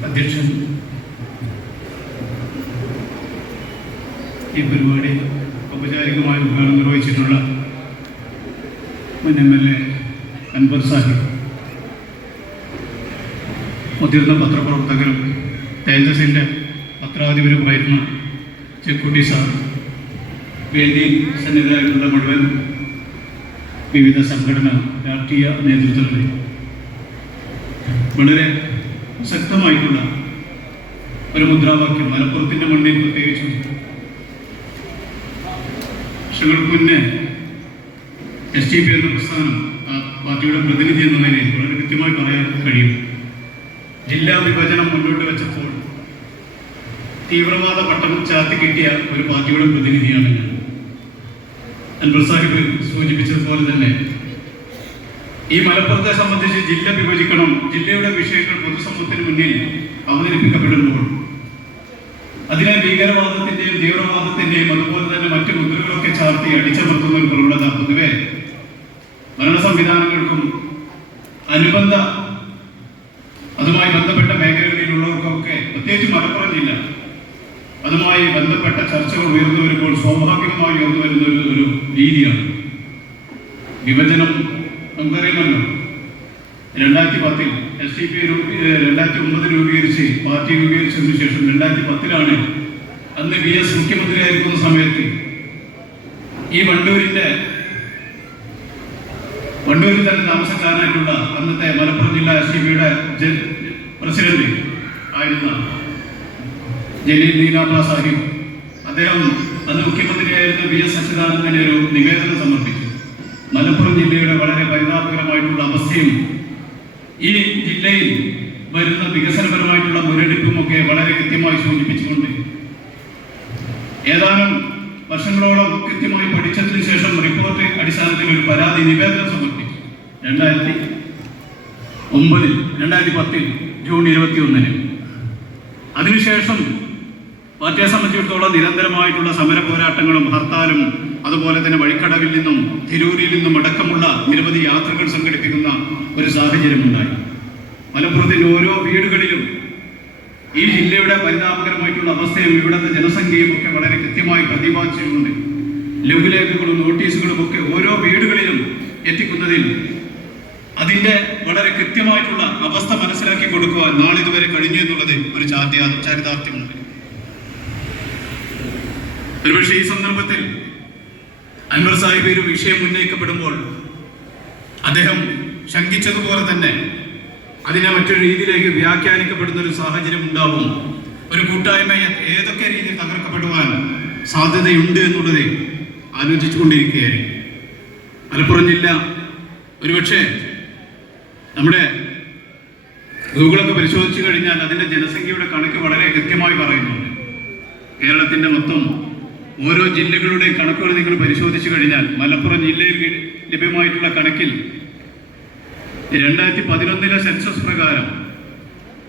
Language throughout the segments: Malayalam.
അധ്യക്ഷൻ ഈ പരിപാടി ഔപചാരികമായി ഉദ്ഘാടനം നിർവഹിച്ചിട്ടുള്ള മുൻ M L A Anwar Sahib മുതിർന്ന പത്രപ്രവർത്തകരും തേജസിന്റെ പത്രാധിപരുമായിരുന്ന ചെക്കുട്ടി സാർ വേദിയിൽ സന്നിധാനത്തുള്ള മുഴുവൻ വിവിധ സംഘടന രാഷ്ട്രീയ നേതൃത്വങ്ങളിൽ വളരെ ശക്തമായിട്ടുള്ള ഒരു മുദ്രാവാക്യം മലപ്പുറത്തിന്റെ മണ്ണിൽ പ്രത്യേകിച്ചും വർഷങ്ങൾക്ക് മുന്നേ എസ് ടി പി എന്ന പ്രസ്ഥാനം ആ പാർട്ടിയുടെ പ്രതിനിധി എന്ന നിലയിൽ വളരെ കൃത്യമായി പറയാൻ കഴിയും. ജില്ലാ വിഭജനം മുന്നോട്ട് വെച്ചപ്പോൾ തീവ്രവാദ പട്ടം ചാത്തി കിട്ടിയ ഒരു പാർട്ടിയുടെ പ്രതിനിധിയാണ് ഞാൻ. അൻവർ സാഹിബ് സൂചിപ്പിച്ചതുപോലെ തന്നെ ഈ മലപ്പുറത്തെ സംബന്ധിച്ച് ജില്ല വിഭജിക്കണം ജില്ലയുടെ വിഷയങ്ങൾ പൊതുസമൂഹത്തിന് മുന്നിൽ അവതരിപ്പിക്കപ്പെടുമ്പോൾ അതിനെ ഭീകരവാദത്തിന്റെയും തീവ്രവാദത്തിന്റെയും അതുപോലെ തന്നെ മറ്റു മുദ്രകളൊക്കെ ചാർത്തി അടിച്ചമർത്തുന്ന ഒരു പ്രവണത പൊതുവെ ഭരണ സംവിധാനങ്ങൾക്കും അനുബന്ധ അതുമായി ബന്ധപ്പെട്ട മേഖലകളിലുള്ളവർക്കൊക്കെ പ്രത്യേകിച്ച് മലപ്പുറം ജില്ല അതുമായി ബന്ധപ്പെട്ട ചർച്ചകൾ ഉയർന്നു വരുമ്പോൾ സ്വാഭാവികമായി ഉയർന്നു വരുന്ന ഒരു രീതിയാണ് വിഭജനം രണ്ടായിരത്തി പത്തിൽ എസ് ഡി പി രണ്ടായിരത്തി ഒമ്പതിൽ രൂപീകരിച്ച് പാർട്ടി രൂപീകരിച്ചതിനു ശേഷം രണ്ടായിരത്തി പത്തിലാണ് അന്ന് വി എസ് മുഖ്യമന്ത്രിയായിരിക്കുന്ന സമയത്ത് ഈ വണ്ടൂരിന്റെ വണ്ടൂരിൽ തന്നെ താമസക്കാരനായിട്ടുള്ള അന്നത്തെ മലപ്പുറം ജില്ലാ എസ് ഡി പിയുടെ പ്രസിഡന്റ് ആയിരുന്ന ജലീൽ നീലാംബ സാഹിബ്. അദ്ദേഹം അന്ന് മുഖ്യമന്ത്രിയായിരുന്ന വി എസ് അച്യുതാനന്ദന് ഒരു നിവേദനം സമർപ്പിച്ചു. മലപ്പുറം ജില്ലയുടെ വളരെ പരിതാപകരമായിട്ടുള്ള അവസ്ഥയും ഈ ജില്ലയിൽ വരുന്ന വികസനപരമായിട്ടുള്ള മുരടിപ്പുമൊക്കെ വളരെ കൃത്യമായി സൂചിപ്പിച്ചുകൊണ്ട് ഏതാനും വർഷങ്ങളോളം കൃത്യമായി പഠിച്ചതിന് ശേഷം റിപ്പോർട്ട് അടിസ്ഥാനത്തിൽ ഒരു പരാതി നിവേദനം സമർപ്പിച്ചു. രണ്ടായിരത്തി ഒമ്പതിൽ രണ്ടായിരത്തി പത്തിൽ ജൂൺ ഇരുപത്തി ഒന്നിന് അതിനുശേഷം പാർട്ടിയെ സംബന്ധിച്ചിടത്തോളം നിരന്തരമായിട്ടുള്ള സമര പോരാട്ടങ്ങളും ഹർത്താലും അതുപോലെ തന്നെ വഴിക്കടവിൽ നിന്നും തിരൂരിൽ നിന്നും അടക്കമുള്ള നിരവധി യാത്രകൾ സംഘടിപ്പിക്കുന്ന ഒരു സാഹചര്യമുണ്ടായി മലപ്പുറത്തിന്റെ ഓരോ വീടുകളിലും ഈ ജില്ലയുടെ പരിതാപകരമായിട്ടുള്ള അവസ്ഥയും ഇവിടുത്തെ ജനസംഖ്യയും ഒക്കെ വളരെ കൃത്യമായി പ്രതിപാദിച്ചിട്ടുണ്ട്. ലഘുലേഖകളും നോട്ടീസുകളും ഒക്കെ ഓരോ വീടുകളിലും എത്തിക്കുന്നതിൽ അതിന്റെ വളരെ കൃത്യമായിട്ടുള്ള അവസ്ഥ മനസ്സിലാക്കി കൊടുക്കുവാൻ നാളിതുവരെ കഴിഞ്ഞു എന്നുള്ളത് ഒരു ചരിതാർത്ഥ്യമുണ്ട്. ഒരുപക്ഷെ ഈ സന്ദർഭത്തിൽ അൻവർ സാഹിബ് ഒരു വിഷയം ഉന്നയിക്കപ്പെടുമ്പോൾ അദ്ദേഹം ശങ്കിച്ചതുപോലെ തന്നെ അതിനെ മറ്റൊരു രീതിയിലേക്ക് വ്യാഖ്യാനിക്കപ്പെടുന്ന ഒരു സാഹചര്യം ഉണ്ടാവും. ഒരു കൂട്ടായ്മ ഏതൊക്കെ രീതിയിൽ തകർക്കപ്പെടുവാൻ സാധ്യതയുണ്ട് എന്നുള്ളത് ആലോചിച്ചുകൊണ്ടിരിക്കുകയായി മലപ്പുറം ജില്ല ഒരുപക്ഷെ നമ്മുടെ ഗൂഗിളൊക്കെ പരിശോധിച്ചു കഴിഞ്ഞാൽ അതിന്റെ ജനസംഖ്യയുടെ കണക്ക് വളരെ കൃത്യമായി പറയുന്നുണ്ട്. കേരളത്തിന്റെ മൊത്തം ഓരോ ജില്ലകളുടെയും കണക്കുകൾ നിങ്ങൾ പരിശോധിച്ചു കഴിഞ്ഞാൽ മലപ്പുറം ജില്ലയിൽ ലഭ്യമായിട്ടുള്ള കണക്കിൽ രണ്ടായിരത്തി പതിനൊന്നിലെ സെൻസസ് പ്രകാരം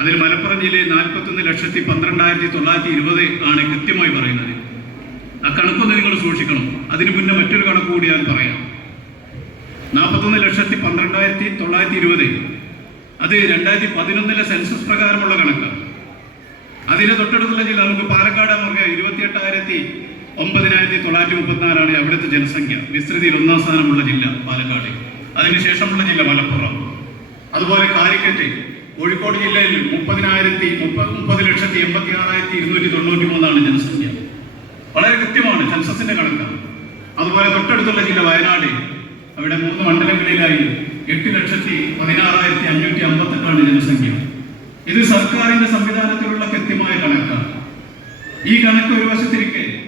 അതിൽ മലപ്പുറം ജില്ലയിൽ നാൽപ്പത്തൊന്ന് ലക്ഷത്തി പന്ത്രണ്ടായിരത്തി തൊള്ളായിരത്തി ഇരുപത് ആണ് കൃത്യമായി പറയുന്നത്. ആ കണക്കൊന്ന് നിങ്ങൾ സൂക്ഷിക്കണം. അതിനു മുന്നേ മറ്റൊരു കണക്ക് കൂടി ഞാൻ പറയാം. നാൽപ്പത്തൊന്ന് ലക്ഷത്തി പന്ത്രണ്ടായിരത്തി തൊള്ളായിരത്തി ഇരുപത്. അത് രണ്ടായിരത്തി പതിനൊന്നിലെ സെൻസസ് പ്രകാരമുള്ള കണക്കാണ്. അതിന് തൊട്ടടുത്തുള്ള ജില്ല നമുക്ക് പാലക്കാട് നമുക്ക് ഇരുപത്തി എട്ടായിരത്തി ഒമ്പതിനായിരത്തി തൊള്ളായിരത്തി മുപ്പത്തിനാലാണ് അവിടുത്തെ ജനസംഖ്യ. വിസ്തൃതിയിൽ ഒന്നാം സ്ഥാനമുള്ള ജില്ല പാലക്കാട്. അതിനുശേഷമുള്ള ജില്ല മലപ്പുറം. അതുപോലെ കാലിക്കറ്റ് കോഴിക്കോട് ജില്ലയിൽ മുപ്പതിനായിരത്തി മുപ്പത് മുപ്പത് ലക്ഷത്തി എൺപത്തി ആറായിരത്തി ഇരുന്നൂറ്റി തൊണ്ണൂറ്റി മൂന്നാണ് ജനസംഖ്യ. വളരെ കൃത്യമാണ് സെൻസസിന്റെ കണക്ക്. അതുപോലെ തൊട്ടടുത്തുള്ള ജില്ല വയനാട്. അവിടെ മൂന്ന് മണ്ഡലങ്ങളിലായി എട്ട് ലക്ഷത്തി പതിനാറായിരത്തി അഞ്ഞൂറ്റി അമ്പത്തെട്ടാണ് ജനസംഖ്യ. ഇത് സർക്കാരിന്റെ സംവിധാനത്തിലുള്ള കൃത്യമായ കണക്കാണ്. ഈ കണക്ക് ഒരു വശത്തിരിക്കെ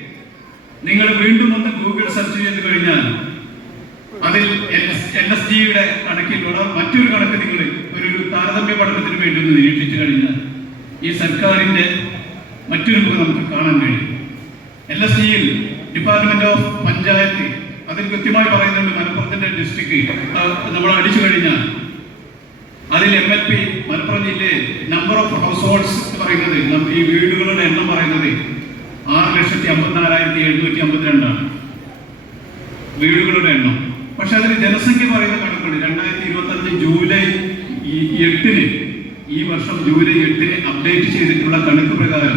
നിങ്ങൾ വീണ്ടും ഒന്ന് ഗൂഗിൾ സെർച്ച് ചെയ്ത് കഴിഞ്ഞാൽ അതിൽ എൻ എസ് ജിയുടെ കണക്കിലുള്ള മറ്റൊരു കണക്ക് നിങ്ങൾ ഒരു താരതമ്യ പഠനത്തിന് വേണ്ടി ഒന്ന് നിരീക്ഷിച്ചു കഴിഞ്ഞാൽ ഈ സർക്കാരിന്റെ മറ്റൊരു മുഖം നമുക്ക് കാണാൻ കഴിയും. എൽ എസ് ജിയിൽ ഡിപ്പാർട്ട്മെന്റ് ഓഫ് പഞ്ചായത്ത് അതിൽ കൃത്യമായി പറയുന്നുണ്ട് മലപ്പുറത്തിന്റെ ഡിസ്ട്രിക്ട് നമ്മൾ അടിച്ചു കഴിഞ്ഞാൽ അതിൽ എം എൽ പി മലപ്പുറം ജില്ലയിൽ നമ്പർ ഓഫ് ഹൗസ് ഹോൾഡ്സ് പറയുന്നത് ഈ വീടുകളുടെ എണ്ണം പറയുന്നത് ആറ് ലക്ഷത്തി അമ്പത്തിനാലായിരത്തി എഴുന്നൂറ്റി അമ്പത്തിരണ്ടാണ് വീടുകളുടെ എണ്ണം. പക്ഷെ അതിന് ജനസംഖ്യ പറയുന്ന കണക്കുണ്ട് രണ്ടായിരത്തി ഇരുപത്തി അഞ്ച് ജൂലൈ എട്ടിന് ഈ വർഷം ജൂലൈ എട്ടിന് അപ്ഡേറ്റ് ചെയ്തിട്ടുള്ള കണക്ക് പ്രകാരം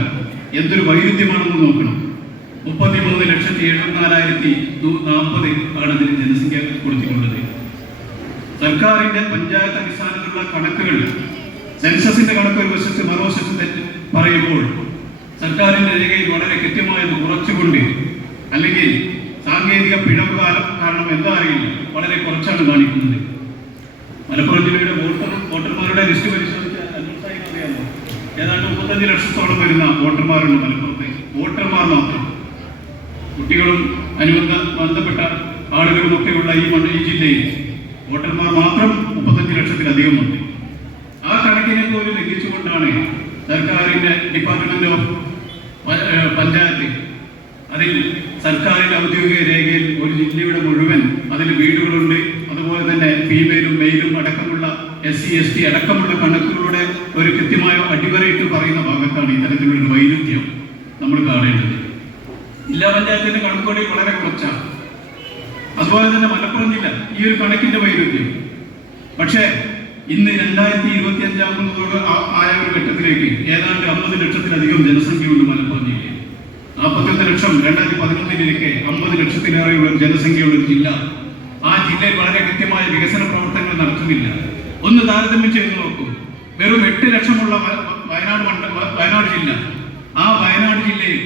എന്തൊരു വൈരുദ്ധ്യമാണെന്ന് നോക്കണം. മുപ്പത്തിമൂന്ന് ലക്ഷത്തി എഴുപത്തിനാലായിരത്തി നാൽപ്പത് ആണ് ഇതിന് ജനസംഖ്യ കൊടുത്തിട്ടുള്ളത്. സർക്കാരിന്റെ പഞ്ചായത്ത് അടിസ്ഥാനത്തിലുള്ള കണക്കുകൾ സെൻസസിന്റെ കണക്ക് ഒരു വശത്ത് മറുവശത്ത് പറയുമ്പോൾ സർക്കാരിന്റെ രേഖയിൽ വളരെ കൃത്യമായത് കുറച്ചുകൊണ്ട് അല്ലെങ്കിൽ സാങ്കേതിക പിഴവ് കാലം കാരണം എന്താ അറിയില്ല. വളരെ കുറച്ചാണ് കാണിക്കുന്നത്. മലപ്പുറം ജില്ലയുടെ വോട്ടർ വോട്ടർമാരുടെ ലിസ്റ്റ് പരിശോധിച്ചാൽ അറിയാമോ? ഏതാണ്ട് മുപ്പത്തഞ്ച് ലക്ഷത്തോളം വരുന്ന വോട്ടർമാരുണ്ട് മലപ്പുറത്ത്. വോട്ടർമാർ മാത്രം. കുട്ടികളും അനുബന്ധ ബന്ധപ്പെട്ട ആളുകളും ഒക്കെയുള്ള ഈ മണ്ണ് ഈ ജില്ലയിൽ വോട്ടർമാർ മാത്രം മുപ്പത്തഞ്ച് ലക്ഷത്തിലധികം ഉണ്ട് ആ കണക്കിനെ പോലും ലംഘിച്ചുകൊണ്ടാണ് സർക്കാരിന്റെ ഡിപ്പാർട്ട്മെന്റ് ഓഫ് പ- ഏഹ് അതിൽ സർക്കാരിന്റെ ഔദ്യോഗിക രേഖയിൽ ഒരു ജില്ലയുടെ മുഴുവൻ അതിൽ വീടുകളുണ്ട്. അതുപോലെ തന്നെ ഫീമെയിലും മെയിലും അടക്കമുള്ള എസ് സി എസ് ടി അടക്കമുള്ള കണക്കുകളുടെ ഒരു കൃത്യമായ അടിവരയിട്ട് പറയുന്ന ഭാഗത്താണ് ഇത്തരത്തിലുള്ള വൈരുദ്ധ്യം നമ്മൾ കാണേണ്ടത്. ജില്ലാ പഞ്ചായത്തിന്റെ കണക്കുകളിൽ വളരെ കുറച്ചാണ്. അതുപോലെ തന്നെ മലപ്പുറം ജില്ല ഈ ഒരു കണക്കിന്റെ വൈരുദ്ധ്യം. പക്ഷേ ഇന്ന് രണ്ടായിരത്തി ഇരുപത്തി അഞ്ചാമതോട് ആയ ഒരു ഘട്ടത്തിലേക്ക് ഏതാണ്ട് അമ്പത് ലക്ഷത്തിലധികം ജനസംഖ്യയുണ്ട് നാൽപ്പത്തൊന്ന് ലക്ഷം രണ്ടായിരത്തി പതിനൊന്നിലേക്ക് അമ്പത് ലക്ഷത്തിലേറെയുള്ള ജനസംഖ്യയുള്ള ജില്ല. ആ ജില്ലയിൽ വളരെ കൃത്യമായ വികസന പ്രവർത്തനങ്ങൾ നടത്തുന്നില്ല. ഒന്ന് താരതമ്യം ചെയ്ത് നോക്കൂ. വെറും എട്ട് ലക്ഷമുള്ള വയനാട് മണ്ഡലം വയനാട് ജില്ല. ആ വയനാട് ജില്ലയിൽ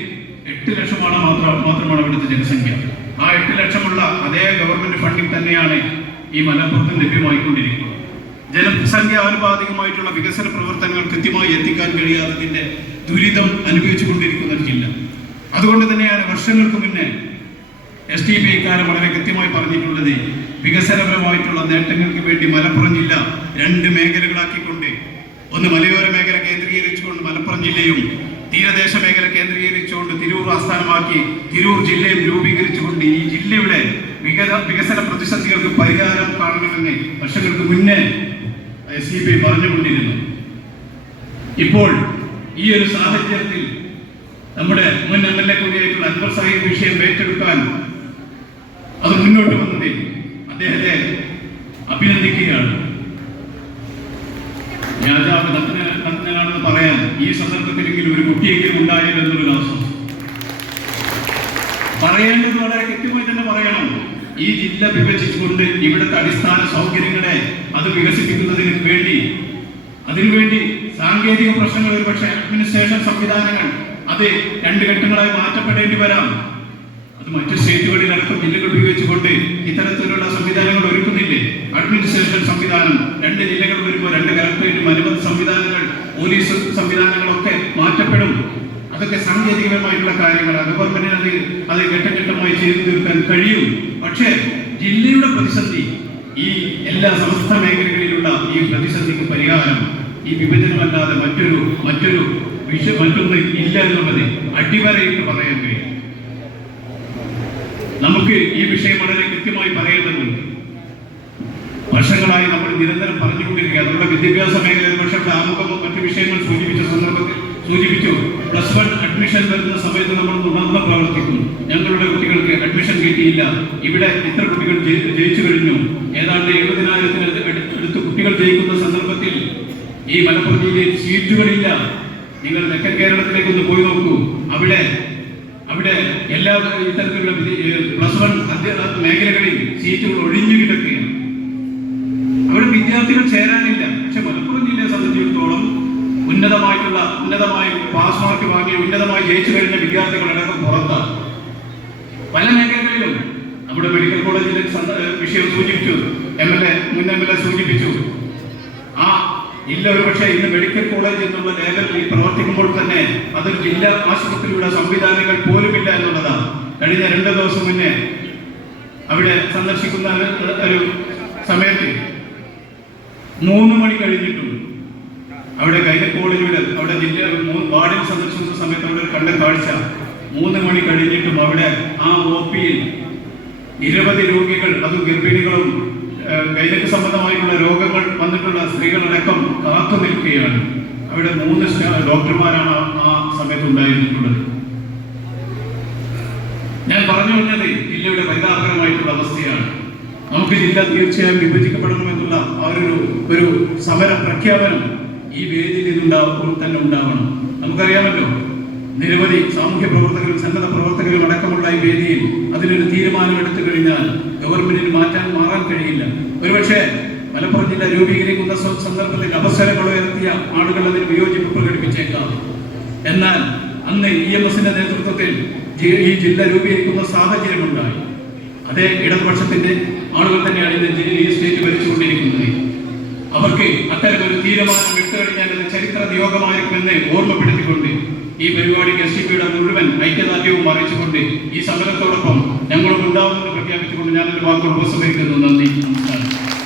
എട്ട് ലക്ഷമാണ് മാത്രം മാത്രമാണ് അവിടുത്തെ ജനസംഖ്യ. ആ എട്ട് ലക്ഷമുള്ള അതേ ഗവൺമെന്റ് ഫണ്ടിങ് തന്നെയാണ് ഈ മലപ്പുറത്തും ലഭ്യമായിക്കൊണ്ടിരിക്കുന്നത്. ജനസംഖ്യ ആനുപാതികമായിട്ടുള്ള വികസന പ്രവർത്തനങ്ങൾ കൃത്യമായി എത്തിക്കാൻ കഴിയാത്തതിന്റെ ദുരിതം അനുഭവിച്ചുകൊണ്ടിരിക്കുന്ന ജില്ല. അതുകൊണ്ട് തന്നെയാണ് വർഷങ്ങൾക്ക് മുന്നേ എസ് ടി പി ഇക്കാലം വളരെ കൃത്യമായി പറഞ്ഞിട്ടുള്ളത്. വികസനപരമായിട്ടുള്ള നേട്ടങ്ങൾക്ക് വേണ്ടി മലപ്പുറം ജില്ല രണ്ട് മേഖലകളാക്കിക്കൊണ്ട് ഒന്ന് മലയോര മേഖല കേന്ദ്രീകരിച്ചുകൊണ്ട് മലപ്പുറം ജില്ലയും തീരദേശ മേഖല കേന്ദ്രീകരിച്ചുകൊണ്ട് തിരൂർ ആസ്ഥാനമാക്കി തിരൂർ ജില്ലയും രൂപീകരിച്ചുകൊണ്ട് ഈ ജില്ലയുടെ വികസ വികസന പ്രതിസന്ധികൾക്ക് പരിഹാരം കാണണമെന്ന് വർഷങ്ങൾക്ക് മുന്നേ സി പി പറഞ്ഞുകൊണ്ടിരുന്നു. ഇപ്പോൾ ഈ ഒരു സാഹചര്യത്തിൽ നമ്മുടെ മുൻ എം എൽ എ കൂടിയായിട്ടുള്ള അക്ബർ സാഹിബ് വിഷയം ഏറ്റെടുക്കാൻ അത് മുന്നോട്ട് വന്നതിൽ അദ്ദേഹത്തെ അഭിനന്ദിക്കുകയാണ്. രാജാവ് നഗ്ന നഗ്നനാണെന്ന് പറയാൻ ഈ സന്ദർഭത്തിലെങ്കിലും ഒരു കുട്ടിയെങ്കിലും ഉണ്ടായാലും എന്നൊരു ആശ്വാസം പറയേണ്ടത് വളരെ കൃത്യമായി തന്നെ പറയണം. ഈ ജില്ല വിഭജിച്ചുകൊണ്ട് ഇവിടുത്തെ അടിസ്ഥാന സൗകര്യങ്ങളെ അത് വികസിപ്പിക്കുന്നതിന് വേണ്ടി അതിനുവേണ്ടി സാങ്കേതിക പ്രശ്നങ്ങൾ ഒരുപക്ഷെ അഡ്മിനിസ്ട്രേഷൻ സംവിധാനങ്ങൾ അത് രണ്ട് ഘട്ടങ്ങളായി മാറ്റപ്പെടേണ്ടി വരാം. അത് മറ്റു സ്റ്റേറ്റുകളിൽ അടക്കം ജില്ലകൾ ഉപയോഗിച്ചുകൊണ്ട് ഇത്തരത്തിലുള്ള സംവിധാനങ്ങൾ ഒരുക്കുന്നില്ലേ? അഡ്മിനിസ്ട്രേഷൻ സംവിധാനം രണ്ട് ജില്ലകൾ വരുമ്പോൾ രണ്ട് കലക്ടറേറ്റും അനുബന്ധ സംവിധാനങ്ങൾ പോലീസ് സംവിധാനങ്ങളൊക്കെ മാറ്റപ്പെടും. അതൊക്കെ സാങ്കേതികപരമായിട്ടുള്ള കാര്യങ്ങളാണ്. ഗവൺമെന്റിന് അത് അത് ഘട്ടഘട്ടമായി ചെയ്തു തീർക്കാൻ കഴിയും. പക്ഷേ ജില്ലയുടെ പ്രതിസന്ധി ഈ എല്ലാ സമസ്ത മേഖലകളിലുള്ള ഈ പ്രതിസന്ധിക്ക് പരിഹാരം ഈ വിഭജനമല്ലാതെ മറ്റൊരു മറ്റൊരു വിഷയം മറ്റൊന്ന് ഇല്ല എന്നുള്ളത് അടിവരയിട്ട് പറയാൻ കഴിയും. നമുക്ക് ഈ വിഷയം വളരെ കൃത്യമായി പറയേണ്ടതുണ്ട്. വർഷങ്ങളായി നമ്മൾ നിരന്തരം പറഞ്ഞുകൊണ്ടിരിക്കുക നമ്മുടെ വിദ്യാഭ്യാസ മേഖലയിൽ പക്ഷേ ആമുഖമോ മറ്റു വിഷയങ്ങൾ സൂചിപ്പിച്ച സന്ദർഭത്തിൽ സൂചിപ്പിച്ചു. പ്ലസ് വൺ അഡ്മിഷൻ വരുന്ന സമയത്ത് നമ്മൾ തുടർന്ന് പ്രവർത്തിക്കുന്നു. ഞങ്ങളുടെ കുട്ടികൾക്ക് അഡ്മിഷൻ കിട്ടിയില്ല. ഇവിടെ ഇത്ര കുട്ടികൾ ജയി- ജയിച്ചു കഴിഞ്ഞു. ഏതാണ്ട് എഴുപതിനായിരത്തിന് അടുത്ത് കുട്ടികൾ ജയിക്കുന്ന സന്ദർഭത്തിൽ ഈ മലപ്പുറം ജില്ലയിൽ സീറ്റുകളില്ല. നിങ്ങൾ തെക്കൻ കേരളത്തിലേക്ക് ഒന്ന് പോയി നോക്കൂ. അവിടെ അവിടെ എല്ലാ ഇത്തരത്തിലുള്ള പ്ലസ് വൺ മേഖലകളിൽ സീറ്റുകൾ ഒഴിഞ്ഞു കിടക്കുകയാണ്. അവിടെ വിദ്യാർത്ഥികൾ ചേരാനില്ല. പക്ഷെ മലപ്പുറം ജില്ലയെ സംബന്ധിച്ചിടത്തോളം ഉന്നതമായിട്ടുള്ള ഉന്നതമായി പാസ് മാർക്ക് വാങ്ങി ഉന്നതമായി ജയിച്ചു കഴിഞ്ഞ വിദ്യാർത്ഥികളടക്കം പുറത്താണ്. പല മേഖലകളിലും നമ്മുടെ മെഡിക്കൽ കോളേജിലെ വിഷയം സൂചിപ്പിച്ചു. എം എൽ എ മുൻ എം എൽ എ സൂചിപ്പിച്ചു. ആ ഇല്ല ഒരു പക്ഷേ ഇന്ന് മെഡിക്കൽ കോളേജ് എന്നുള്ള ലേഖലിൽ പ്രവർത്തിക്കുമ്പോൾ തന്നെ അതൊരു ജില്ലാ ആശുപത്രിയുടെ സംവിധാനങ്ങൾ പോലുമില്ല എന്നുള്ളതാണ്. കഴിഞ്ഞ രണ്ട് ദിവസം മുന്നേ അവിടെ സന്ദർശിക്കുന്ന ഒരു- സമയത്ത് മൂന്ന് മണി കഴിഞ്ഞിട്ടുണ്ട്. അവിടെ ഗൈനക്കോളജിയുടെ അവിടെ ജില്ല വാർഡിൽ സന്ദർശിക്കുന്ന സമയത്ത് അവിടെ കണ്ട കാഴ്ച. മൂന്ന് മണി കഴിഞ്ഞിട്ടും അവിടെ ആ ഒ പിയിൽ നിരവധി രോഗികൾ അതും ഗർഭിണികളും ഗൈനക്ക് സംബന്ധമായിട്ടുള്ള രോഗങ്ങൾ വന്നിട്ടുള്ള സ്ത്രീകളടക്കം കാത്തു നിൽക്കുകയാണ്. അവിടെ മൂന്ന് ഡോക്ടർമാരാണ് ആ- സമയത്ത് ഉണ്ടായിരുന്നിട്ടുള്ളത്. ഞാൻ പറഞ്ഞു വന്നത് ജില്ലയുടെ പരിതാപകരമായിട്ടുള്ള അവസ്ഥയാണ്. നമുക്ക് ജില്ല തീർച്ചയായും വിഭജിക്കപ്പെടണമെന്നുള്ള ആ ഒരു ഒരു സമര പ്രഖ്യാപനം ഈ വേദിയിൽ ഇതുണ്ടാവും തന്നെ ഉണ്ടാവണം. നമുക്കറിയാമല്ലോ നിരവധി സാമൂഹ്യ പ്രവർത്തകരും സന്നദ്ധ പ്രവർത്തകരും അടക്കമുള്ള ഈ വേദിയിൽ അതിനൊരു തീരുമാനം എടുത്തു കഴിഞ്ഞാൽ ഗവൺമെന്റിന് മാറ്റാൻ മാറാൻ കഴിയില്ല. ഒരുപക്ഷെ മലപ്പുറം ജില്ല രൂപീകരിക്കുന്ന സന്ദർഭത്തിൽ അവസരങ്ങൾ ഉയർത്തിയ ആളുകൾ അതിന് വിയോജിപ്പ് പ്രകടിപ്പിച്ചേക്കാം. എന്നാൽ അന്ന് ഇ എം എസിന്റെ നേതൃത്വത്തിൽ ഈ ജില്ല രൂപീകരിക്കുന്ന സാഹചര്യമുണ്ടായി. അതേ ഇടതുപക്ഷത്തിന്റെ ആളുകൾ തന്നെയാണ് ഇന്ന് ഈ സ്റ്റേറ്റ് ഭരിച്ചുകൊണ്ടിരിക്കുന്നത്. അവർക്ക് അത്തരം ഒരു തീരുമാനം എടുത്തു ചരിത്ര നിയോഗമായിരിക്കുമെന്ന് ഓർമ്മപ്പെടുത്തിക്കൊണ്ട് ഈ പരിപാടിക്ക് എസ് ഡി മുഴുവൻ ഐക്യദാർഢ്യവും അറിയിച്ചുകൊണ്ട് ഈ സമരത്തോടൊപ്പം ഞങ്ങളും ഉണ്ടാവുമെന്ന് പ്രഖ്യാപിച്ചുകൊണ്ട് ഞാൻ ഒരു വാക്കുകൾ ഉപസംഹരിക്കുന്നു നന്ദി. നമസ്കാരം